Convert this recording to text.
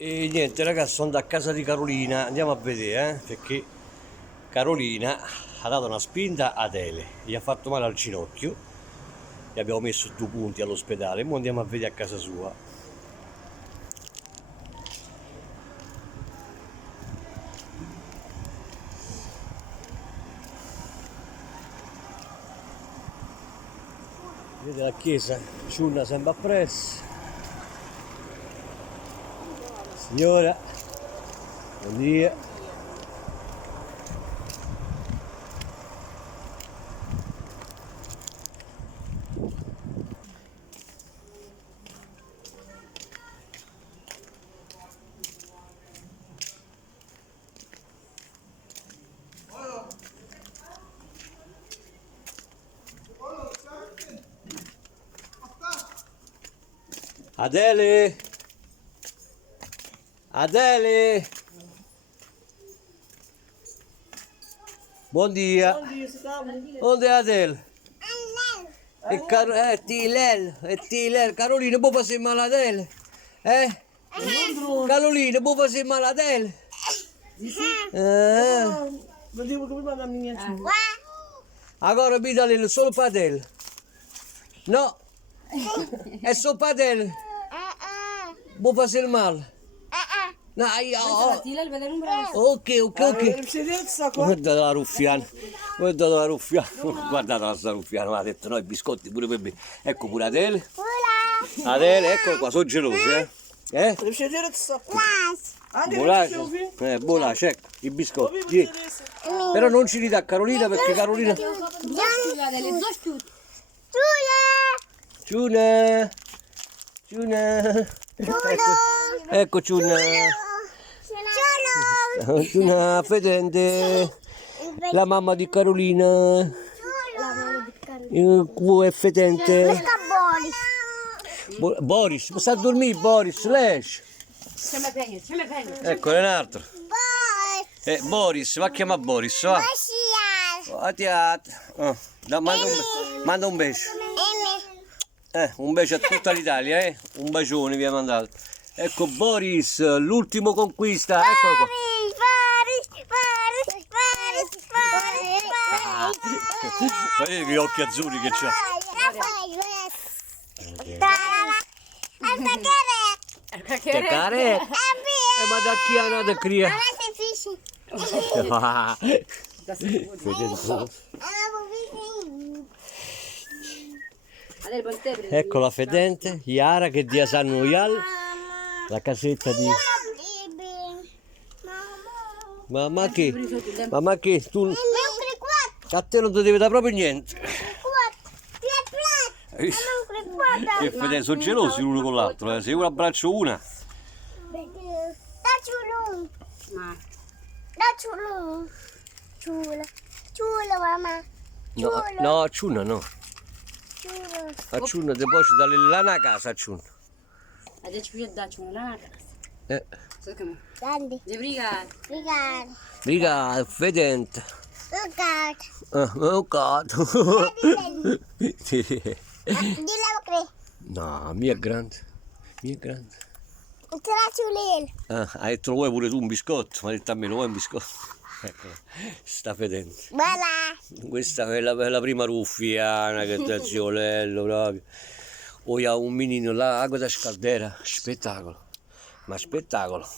E niente ragazzi, sono da casa di Carolina, andiamo a vedere, perché Carolina ha dato una spinta ad Ele, gli ha fatto male al ginocchio, gli abbiamo messo 2 punti all'ospedale, ora andiamo a vedere a casa sua. Vedete la chiesa, ciurna sempre appresso. Signora, buongiorno. Adele! Adele! Buongiorno! Onde è Adele? Tilel, Carolina, può fare male Adele? Carolina, può fare male Adele? Agora mi dà solo per Adele. No, è solo per Adele. Può fare male. No, ok. Guardate la ruffiana, guardate sta ruffiana, mi ha detto no, i biscotti pure per me. Ecco pure Adele. Adele, ecco qua, sono gelosi, Bolace, ecco, i biscotti. Però non ci ridà Carolina perché Carolina... Ciuna! Ecco Ciuna! Ciuna fedente! La mamma di Carolina! È fedente! Boris, sta a dormire Boris, lei! Ecco, un altro! Boris, va a chiamare Boris, va! Manda un bacio! Un bacio a tutta l'Italia, un bacione vi ha mandato. Ecco Boris, l'ultimo conquista, eccolo qua. Vedete che occhi azzurri che c'ha. Ma da chi è nata cria? Ecco la fedente, Iara che dia San Royal, la casetta di... Mamma che tu... A te non ti deve dare proprio niente. Che fedele, sono gelosi l'uno con l'altro, se io abbraccio una... Ciula mamma. No, ciuna no. A ciuna ti puoi dare là a casa a ciuna. Adesso ci dacci una casa. Grande. Obrigado. Obrigado, fedente. Gatto. Dillo che. No, mia è grande. Te la ciulil. Hai detto lo vuoi pure tu un biscotto? Mi ha detto a me lo vuoi un biscotto? Ecco, sta fedente. Bella. Questa è la prima ruffiana che ti ziolello proprio. Poi ha un menino là, acqua da scaldera, spettacolo, ma spettacolo.